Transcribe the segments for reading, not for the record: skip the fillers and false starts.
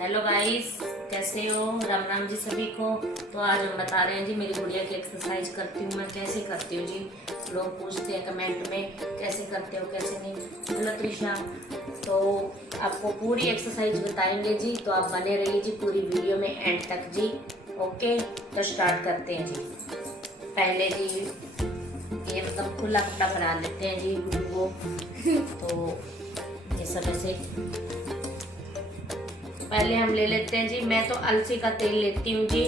Hello guys, कैसे हो? राम राम जी सभी को। तो आज हम बता रहे हैं जी मेरी गुड़िया की एक्सरसाइज करती हूँ मैं, कैसे करती हूँ जी। लोग पूछते हैं कमेंट में कैसे करते हो कैसे नहीं। बोला त्रिशा, तो आपको पूरी एक्सरसाइज बताएंगे जी, तो आप बने रहिए जी पूरी वीडियो में एंड तक जी। ओके, तो स्टार्ट करते हैं जी। पहले जी ये मतलब खुला कपड़ा बना लेते हैं जी गुड्डू को। तो ये सब ऐसे पहले हम ले लेते हैं जी। मैं तो अलसी का तेल लेती हूँ जी,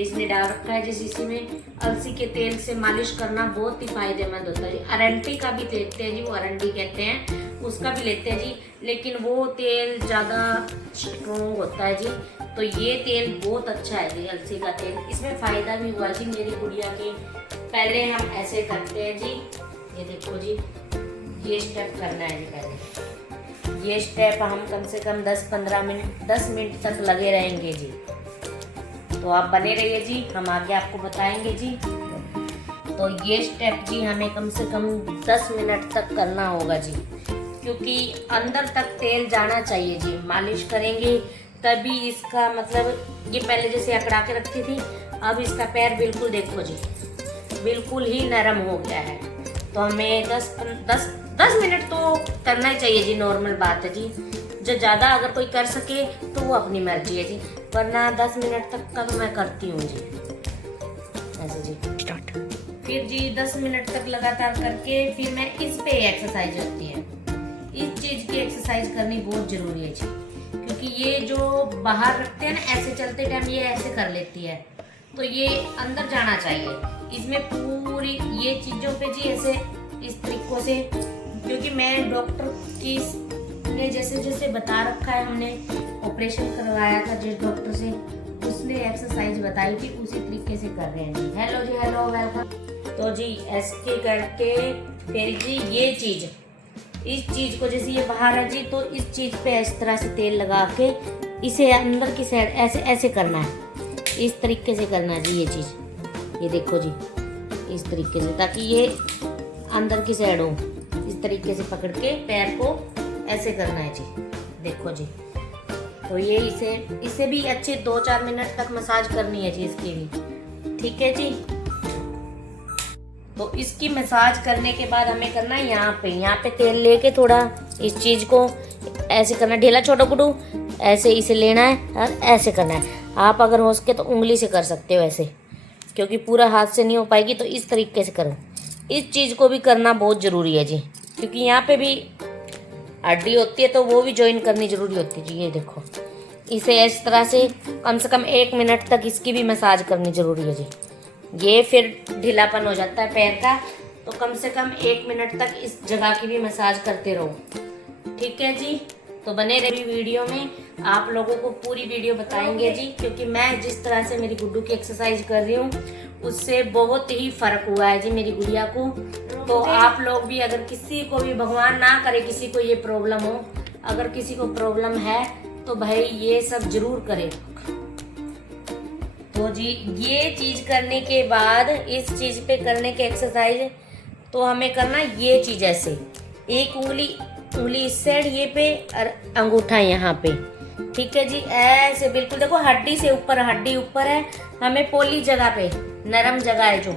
इसने डाल रखा है जिस इसी में। अलसी के तेल से मालिश करना बहुत ही फायदेमंद होता है जी। अरंडी का भी लेते हैं जी, वो अरंडी कहते हैं, उसका भी लेते हैं जी, लेकिन वो तेल ज़्यादा स्ट्रॉन्ग होता है जी। तो ये तेल बहुत अच्छा है जी, अलसी का तेल। इसमें फ़ायदा भी हुआ जी मेरी गुड़िया के। पहले हम ऐसे करते हैं जी, ये देखो जी, ये स्टेप करना है जी। पहले ये स्टेप हम कम से कम 10 मिनट तक लगे रहेंगे जी। तो आप बने रहिए जी, हम आगे आपको बताएंगे जी। तो ये स्टेप जी हमें कम से कम 10 मिनट तक करना होगा जी, क्योंकि अंदर तक तेल जाना चाहिए जी। मालिश करेंगे तभी इसका मतलब, ये पहले जैसे अकड़ा के रखती थी, अब इसका पैर बिल्कुल देखो जी, बिल्कुल ही नरम हो गया है। तो हमें 10 मिनट तो करना ही चाहिए जी, नॉर्मल बात है जी। जो ज़्यादा अगर कोई कर सके तो वो अपनी मर्जी है जी, वरना 10 मिनट तक का तो मैं करती हूँ जी। ऐसे जी स्टार्ट। फिर जी 10 मिनट तक लगातार करके फिर मैं इस पे एक्सरसाइज होती है। इस चीज़ की एक्सरसाइज करनी बहुत ज़रूरी है जी, क्योंकि ये जो बाहर रखते हैं ना, ऐसे चलते टाइम ये ऐसे कर लेती है, तो ये अंदर जाना चाहिए। इसमें पूरी ये चीज़ों पे जी ऐसे इस तरीकों से, क्योंकि मैं डॉक्टर की ने जैसे जैसे बता रखा है, हमने ऑपरेशन करवाया था जिस डॉक्टर से, उसने एक्सरसाइज बताई थी, उसी तरीके से कर रहे हैं जी। हेलो जी, हेलो, वेलकम। तो जी ऐसे करके फिर जी ये चीज़, इस चीज़ को जैसे ये बाहर है जी, तो इस चीज़ पे इस तरह से तेल लगा के इसे अंदर की साइड ऐसे ऐसे करना है, इस तरीके से करना है जी। ये चीज़ ये देखो जी, इस तरीके से, ताकि ये अंदर की साइड हो। इस तरीके से पकड़ के पैर को ऐसे करना है जी, देखो जी। तो ये इसे भी अच्छे 2-4 मिनट तक मसाज करनी है जी, इसकी भी, ठीक है जी। तो इसकी मसाज करने के बाद हमें करना है यहाँ पे तेल लेके थोड़ा इस चीज़ को ऐसे करना है, ढीला छोटा गुडू, ऐसे इसे लेना है और ऐसे करना है। आप अगर हो सके तो उंगली से कर सकते हो ऐसे, क्योंकि पूरा हाथ से नहीं हो पाएगी, तो इस तरीके से करो। इस चीज़ को भी करना बहुत ज़रूरी है जी, क्योंकि यहाँ पे भी हड्डी होती है, तो वो भी ज्वाइन करनी ज़रूरी होती है जी। ये देखो, इसे इस तरह से कम 1 मिनट तक इसकी भी मसाज करनी ज़रूरी है जी। ये फिर ढीलापन हो जाता है पैर का, तो कम से कम 1 मिनट तक इस जगह की भी मसाज करते रहो, ठीक है जी। तो बने रहिए वीडियो में, आप लोगों को पूरी वीडियो बताएंगे जी, क्योंकि मैं जिस तरह से मेरी गुड्डू की एक्सरसाइज कर रही हूँ, उससे बहुत ही फर्क हुआ है जी मेरी गुड़िया को। तो आप लोग भी, अगर किसी को भी, भगवान ना करे किसी को ये प्रॉब्लम हो, अगर किसी को प्रॉब्लम है तो भाई ये सब जरूर करें। तो जी ये चीज करने के बाद, इस चीज पे करने के एक्सरसाइज, तो हमें करना ये चीज ऐसे, एक उंगली इस साइड ये पे और अंगूठा यहाँ पे, ठीक है जी। ऐसे बिल्कुल देखो, हड्डी से ऊपर, हड्डी ऊपर है, हमें पोली जगह पे, नरम जगह है जो,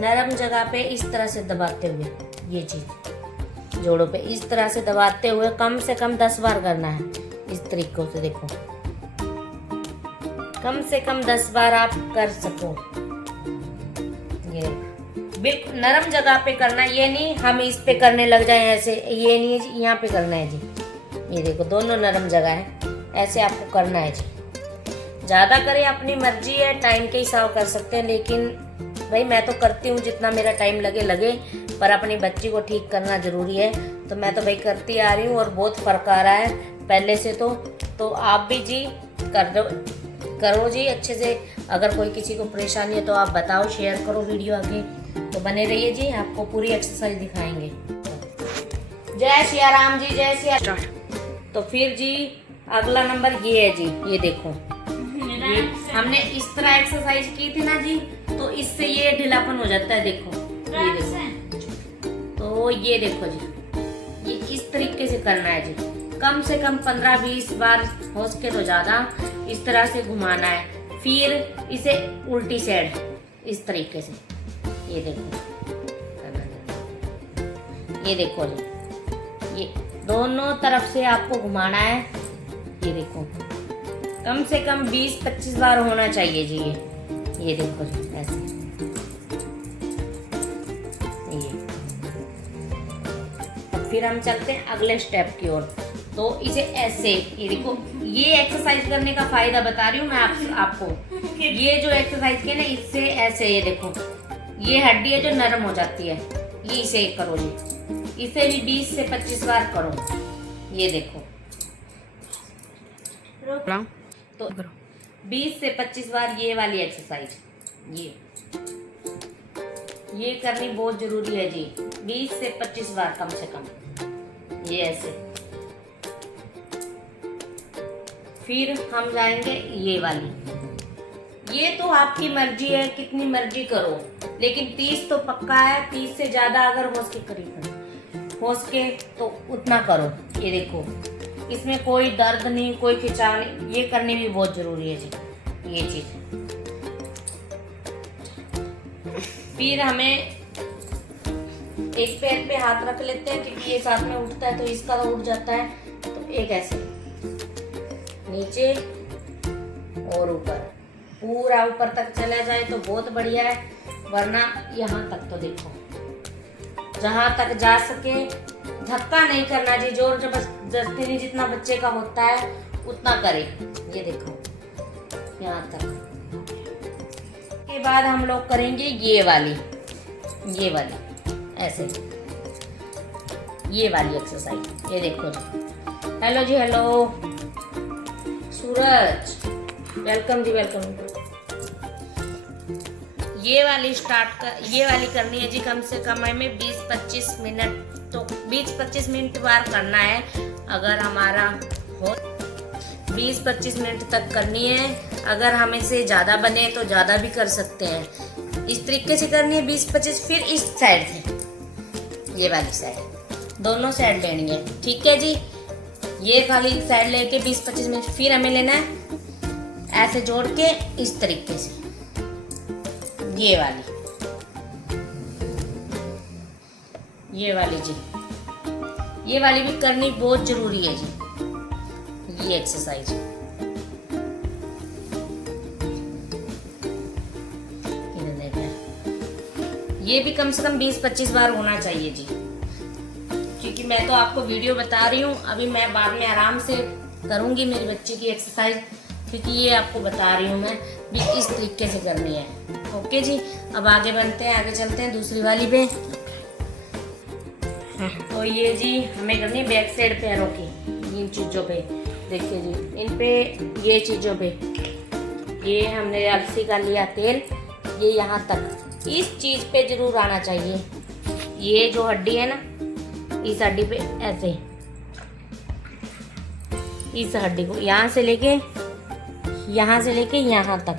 नरम जगह पे इस तरह से दबाते हुए, ये चीज जोड़ों पे इस तरह से दबाते हुए कम से कम 10 बार करना है, इस तरीकों से। देखो, कम से कम 10 बार आप कर सको। ये बिल्कुल नरम जगह पे करना, ये नहीं हम इस पे करने लग जाए ऐसे, ये नहीं है जी, यहाँ पे करना है जी। ये देखो, दोनों नरम जगह है, ऐसे आपको करना है जी। ज़्यादा करें अपनी मर्जी है, टाइम के हिसाब कर सकते हैं, लेकिन भाई मैं तो करती हूँ जितना मेरा टाइम लगे, पर अपनी बच्ची को ठीक करना ज़रूरी है, तो मैं तो भाई करती आ रही हूँ और बहुत फ़र्क आ रहा है पहले से। तो आप भी जी करो जी अच्छे से। अगर कोई किसी को परेशानी है तो आप बताओ, शेयर करो वीडियो आगे। तो बने रहिए जी, आपको पूरी एक्सरसाइज दिखाएंगे। जय सिया राम जी, जय सिया। तो फिर जी अगला नंबर ये है जी, ये देखो, ये हमने इस तरह एक्सरसाइज की थी ना जी, तो इससे ये ढीलापन हो जाता है। देखो, ये देखो, तो ये देखो जी, ये इस तरीके से करना है जी। कम से कम 15-20 बार, हो सके तो ज़्यादा, इस तरह से घुमाना है। फिर इसे उल्टी साइड इस तरीके से, ये देखो, ये देखो जी, ये दोनों तरफ से आपको घुमाना है। ये देखो, कम से कम 20-25 बार होना चाहिए जी। ये देखो जी, ऐसे ये। अब फिर हम चलते हैं अगले स्टेप की ओर। तो इसे ऐसे, ये देखो, ये एक्सरसाइज करने का फायदा बता रही हूँ मैं आपको। ये जो एक्सरसाइज की ना, इससे ऐसे, ये देखो, ये हड्डी है जो नरम हो जाती है, ये इसे करो जी। इसे भी 20 से 25 बार करो। ये देखो, तो 20 से 25 बार ये वाली एक्सरसाइज, ये करनी बहुत जरूरी है जी। 20 से 25 बार कम से कम, ये ऐसे। फिर हम जाएंगे ये वाली। ये तो आपकी मर्जी है, कितनी मर्जी करो, लेकिन 30 तो पक्का है। 30 से ज्यादा अगर हो सके करीब, हो सके तो उतना करो। ये देखो, इसमें कोई दर्द नहीं, कोई खिंचाव नहीं, ये करनी भी बहुत जरूरी है जी, ये चीज। फिर हमें एक पैर पे हाथ रख लेते हैं, क्योंकि ये साथ में उठता है तो इसका तो उठ जाता है। तो एक ऐसे नीचे और ऊपर, पूरा ऊपर तक चला जाए तो बहुत बढ़िया है, वरना यहाँ तक तो देखो, जहाँ तक जा सके। धक्का नहीं करना जी, जोर जबरदस्ती नहीं, जितना बच्चे का होता है उतना करे। ये देखो, यहाँ तक। के बाद हम लोग करेंगे ये वाली ऐसे, ये वाली एक्सरसाइज। ये देखो जी, हेलो जी, हेलो सूरज, वेलकम जी, वेलकम। ये वाली करनी है जी, कम से कम हमें 20-25 मिनट, तो 20-25 मिनट बार करना है। अगर हमारा हो 20-25 मिनट तक करनी है। अगर हमें से ज़्यादा बने तो ज़्यादा भी कर सकते हैं। इस तरीके से करनी है 20-25। फिर इस साइड से, ये वाली साइड, दोनों साइड लेनी है, ठीक है जी। ये वाली साइड लेके 20-25 मिनट। फिर हमें लेना है ऐसे जोड़ के इस तरीके से, ये वाली जी, ये वाली भी करनी बहुत जरूरी है जी, ये एक्सरसाइज। ये भी कम से कम 20-25 बार होना चाहिए जी, क्योंकि मैं तो आपको वीडियो बता रही हूँ। अभी मैं बाद में आराम से करूँगी मेरी बच्ची की एक्सरसाइज, क्योंकि ये आपको बता रही हूँ मैं भी इस तरीके से करनी है। ओके जी, अब आगे बढ़ते हैं, आगे चलते हैं दूसरी वाली पे। तो ये जी हमें करनी है बैक साइड पैरों की, इन चीज़ों पे देखिए जी, इन पे, ये चीज़ों पे। ये हमने अलसी का लिया तेल, ये यहाँ तक, इस चीज़ पे जरूर आना चाहिए। ये जो हड्डी है ना, इस हड्डी पे ऐसे, इस हड्डी को यहाँ से लेके यहाँ तक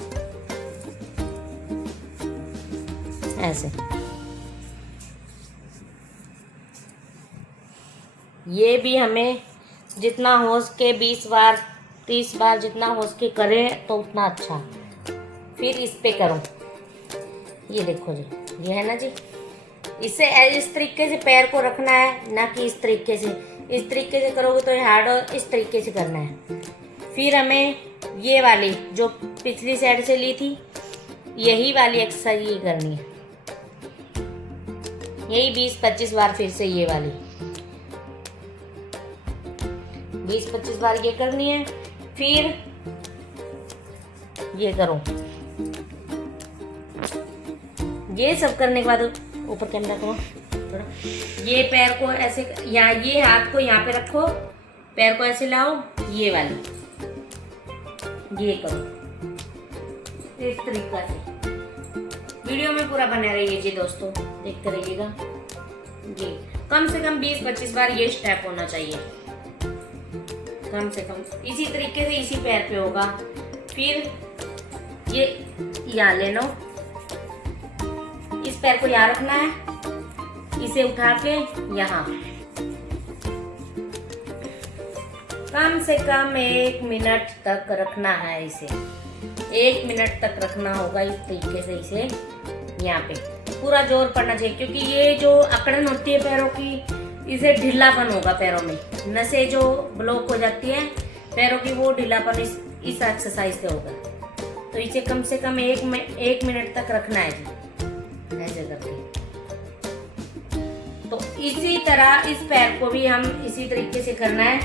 ऐसे। ये भी हमें जितना हो सके 20 बार 30 बार जितना हो सके करें तो उतना अच्छा। फिर इस पे करो, ये देखो जी, ये है ना जी, इसे इस तरीके से पैर को रखना है, ना कि इस तरीके से। इस तरीके से करोगे तो ये हार्ड, और इस तरीके से करना है। फिर हमें ये वाली जो पिछली साइड से ली थी, यही वाली एक्सरसाइज ये करनी है, यही 20-25 बार। फिर से ये वाली 20-25 बार ये करनी है। फिर ये करो, ये सब करने के बाद ऊपर कैमरा करो थोड़ा, ये पैर को ऐसे, यहाँ ये हाथ को यहाँ पे रखो, पैर को ऐसे लाओ, ये वाली ये करो इस तरीका से। वीडियो में पूरा बने रहिए जी दोस्तों, देखते रहिएगा जी। कम से कम 20-25 बार ये स्टेप होना चाहिए, कम से कम। इसी तरीके से इसी पैर पे होगा। फिर ये यहाँ ले लो, इस पैर को यहाँ रखना है, इसे उठा के यहाँ कम से कम 1 मिनट तक रखना है इसे। 1 मिनट तक रखना होगा इस तरीके से इसे। यहाँ पे पूरा जोर पड़ना चाहिए, क्योंकि ये जो अकड़न होती है पैरों की, इसे ढीलापन होगा पैरों में। नसें जो ब्लॉक हो जाती है पैरों की, वो ढीलापन इस एक्सरसाइज से होगा। तो इसे कम से कम 1 मिनट तक रखना है जी, ऐसे करके। तो इसी तरह इस पैर को भी हम इसी तरीके से करना है।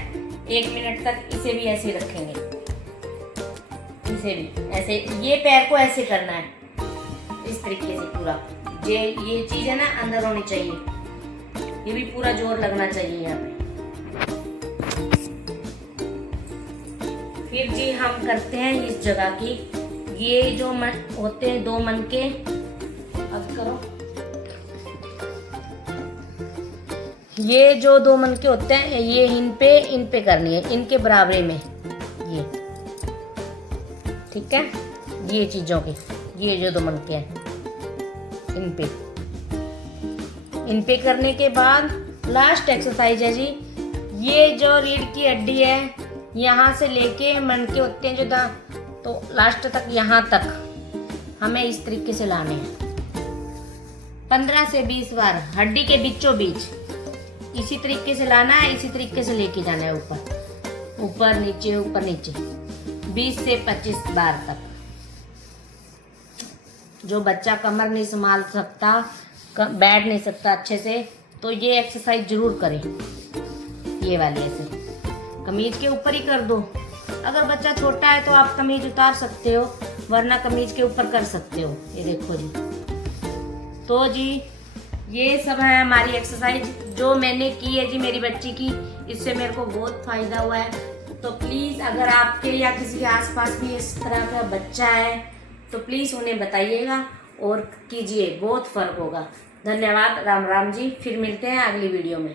1 मिनट तक इसे भी ऐसे ही रखेंगे, इसे भी ऐसे, ये पैर को ऐसे करना है इस तरीके से पूरा। ये चीज है ना अंदर होनी चाहिए, ये भी पूरा जोर लगना चाहिए यहाँ पे। फिर जी हम करते हैं इस जगह की, ये जो होते हैं 2 मन के, अब करो, ये जो 2 मन के होते हैं ये इन पे करनी है, इनके बराबरी में ये, ठीक है। ये चीजों के, ये जो 2 मन के हैं इन पे करने के बाद लास्ट एक्सरसाइज है जी, ये जो रीढ़ की हड्डी है यहाँ से लेके मन के होते हैं जो तो लास्ट तक, यहाँ तक हमें इस तरीके से लाने हैं 15 से 20 बार, हड्डी के बीचों बीच इसी तरीके से लाना है, इसी तरीके से लेके जाना है ऊपर ऊपर नीचे 20 से 25 बार तक। जो बच्चा कमर नहीं संभाल सकता, बैठ नहीं सकता अच्छे से, तो ये एक्सरसाइज जरूर करें। ये वाली ऐसे कमीज के ऊपर ही कर दो। अगर बच्चा छोटा है तो आप कमीज उतार सकते हो, वरना कमीज के ऊपर कर सकते हो। ये देखो जी, तो जी ये सब है हमारी एक्सरसाइज जो मैंने की है जी मेरी बच्ची की, इससे मेरे को बहुत फायदा हुआ है। तो प्लीज़ अगर आपके या किसी के आसपास भी इस तरह का बच्चा है तो प्लीज़ उन्हें बताइएगा और कीजिए, बहुत फ़र्क होगा। धन्यवाद, राम राम जी। फिर मिलते हैं अगली वीडियो में।